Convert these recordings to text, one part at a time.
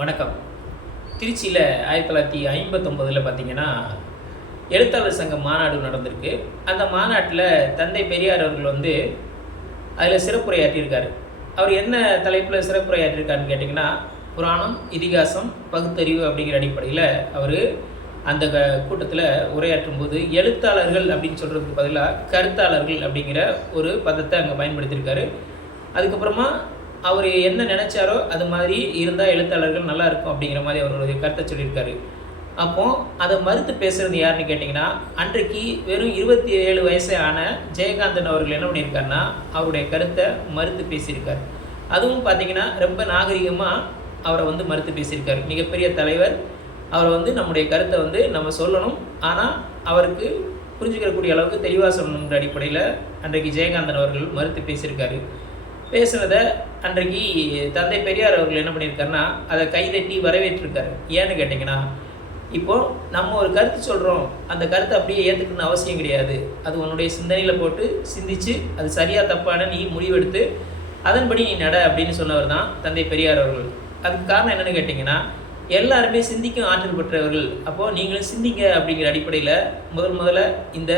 வணக்கம். திருச்சியில் ஆயிரத்தி தொள்ளாயிரத்தி ஐம்பத்தொம்போதில் பார்த்தீங்கன்னா எழுத்தாளர் சங்க மாநாடு நடந்திருக்கு. அந்த மாநாட்டில் தந்தை பெரியார் அவர்கள் வந்து அதில் சிறப்புரையாற்றியிருக்காரு. அவர் என்ன தலைப்பில் சிறப்புரையாற்றிருக்காருன்னு கேட்டிங்கன்னா புராணம் இதிகாசம் பகுத்தறிவு அப்படிங்கிற அடிப்படையில் அவர் அந்த க கூட்டத்தில் உரையாற்றும் போது எழுத்தாளர்கள் அப்படின்னு சொல்கிறதுக்கு பதிலாக கருத்தாளர்கள் அப்படிங்கிற ஒரு பதத்தை அங்கே பயன்படுத்தியிருக்காரு. அதுக்கப்புறமா அவர் என்ன நினச்சாரோ அது மாதிரி இருந்தால் எழுத்தாளர்கள் நல்லா இருக்கும் அப்படிங்கிற மாதிரி அவருடைய கருத்தை சொல்லியிருக்காரு. அப்போ அதை மறுத்து பேசுறது யாருன்னு கேட்டிங்கன்னா அன்றைக்கு வெறும் இருபத்தி ஏழு வயசே ஆன ஜெயகாந்தன் அவர்கள் என்ன பண்ணியிருக்காருன்னா அவருடைய கருத்தை மறுத்து பேசியிருக்கார். அதுவும் பார்த்தீங்கன்னா ரொம்ப நாகரிகமாக அவரை வந்து மறுத்து பேசியிருக்காரு. மிகப்பெரிய தலைவர். அவரை வந்து நம்முடைய கருத்தை வந்து நம்ம சொல்லணும். ஆனால் அவருக்கு புரிஞ்சுக்கிறக்கூடிய அளவுக்கு தெளிவாக சொல்லணுன்ற அடிப்படையில் அன்றைக்கு ஜெயகாந்தன் அவர்கள் மறுத்து பேசியிருக்காரு. பேசுனதை அன்றைக்கு தந்தை பெரியார் அவர்கள் என்ன பண்ணியிருக்காருன்னா அதை கைதட்டி வரவேற்றிருக்காரு. ஏன்னு கேட்டிங்கன்னா இப்போது நம்ம ஒரு கருத்து சொல்கிறோம் அந்த கருத்தை அப்படியே ஏற்றுக்கணும்னு அவசியம் கிடையாது. அது உன்னுடைய சிந்தனையில் போட்டு சிந்தித்து அது சரியாக தப்பான நீ முடிவெடுத்து அதன்படி நீ நட அப்படின்னு சொன்னவர் தான் தந்தை பெரியார் அவர்கள். அதுக்கு காரணம் என்னென்னு கேட்டிங்கன்னா எல்லாருமே சிந்திக்கும் ஆற்றல் பெற்றவர்கள். அப்போது நீங்களும் சிந்திங்க அப்படிங்கிற அடிப்படையில் முதல் முதல்ல இந்த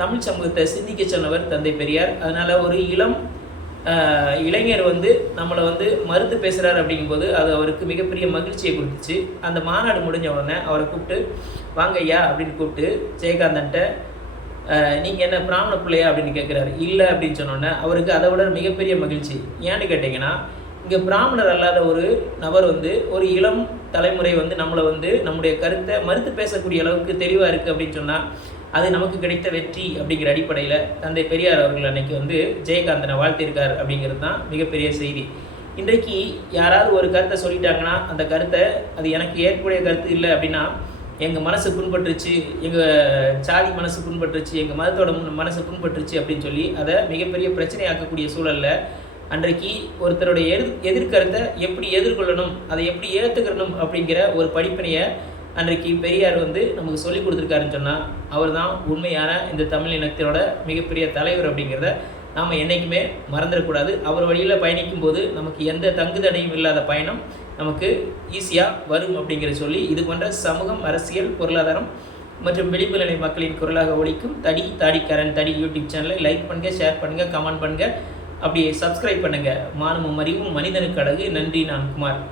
தமிழ் சமூகத்தை சிந்திக்க சொன்னவர் தந்தை பெரியார். அதனால் ஒரு இளம் இளைஞர் வந்து நம்மளை வந்து மறுத்து பேசுகிறார் அப்படிங்கும்போது அது அவருக்கு மிகப்பெரிய மகிழ்ச்சியை கொடுத்துச்சு. அந்த மாநாடு முடிஞ்ச உடனே அவரை கூப்பிட்டு வாங்க ஐயா அப்படின்னு கூப்பிட்டு ஜெயகாந்தன்ட்ட நீங்கள் என்ன பிராமண பிள்ளையா? அப்படின்னு கேட்குறாரு இல்லை அப்படின்னு சொன்னோன்னே அவருக்கு அதை விட மிகப்பெரிய மகிழ்ச்சி. ஏன்னு கேட்டிங்கன்னா இங்கே பிராமணர் அல்லாத ஒரு நபர் வந்து ஒரு இளம் தலைமுறை வந்து நம்மளை வந்து நம்முடைய கருத்தை மறுத்து பேசக்கூடிய அளவுக்கு தெளிவாக இருக்குது அப்படின்னு சொன்னால் அது நமக்கு கிடைத்த வெற்றி அப்படிங்கிற அடிப்படையில் தந்தை பெரியார் அவர்கள் அன்னைக்கு வந்து ஜெயகாந்தனை வாழ்த்திருக்கார் அப்படிங்கிறது தான் மிகப்பெரிய செய்தி. இன்றைக்கு யாராவது ஒரு கருத்தை சொல்லிட்டாங்கன்னா அந்த கருத்தை அது எனக்கு ஏற்புடைய கருத்து இல்லை அப்படின்னா எங்கள் மனசு புண்பட்டுருச்சு எங்கள் சாதி மனசு புண்பட்டுருச்சு எங்கள் மதத்தோட மனசு புண்பட்டுருச்சு அப்படின்னு சொல்லி அதை மிகப்பெரிய பிரச்சனையாக்கக்கூடிய சூழலில் அன்றைக்கு ஒருத்தருடைய எதிர் எதிர்கருத்தை எப்படி எதிர்கொள்ளணும் அதை எப்படி ஏற்றுக்கணும் அப்படிங்கிற ஒரு படிப்பினையை அன்றைக்கு பெரியார் வந்து நமக்கு சொல்லி கொடுத்துருக்காருன்னு சொன்னால் அவர் தான் உண்மையான இந்த தமிழ் இனத்தோட மிகப்பெரிய தலைவர் அப்படிங்கிறத நாம் என்றைக்குமே மறந்துடக்கூடாது. அவர் வழியில் பயணிக்கும் போது நமக்கு எந்த தங்குதடையும் இல்லாத பயணம் நமக்கு ஈஸியாக வரும் அப்படிங்கிற சொல்லி இது போன்ற சமூகம் அரசியல் பொருளாதாரம் மற்றும் விளிம்பு நிலை மக்களின் குரலாக ஒழிக்கும் தடி தாடிக்காரன் தடி யூடியூப் சேனலை லைக் பண்ணுங்கள் ஷேர் பண்ணுங்கள் கமெண்ட் பண்ணுங்கள் அப்படியே சப்ஸ்கிரைப் பண்ணுங்கள் மானமும் அறிவும் மனிதனுக்கு அழகு. நன்றி நான் குமார்.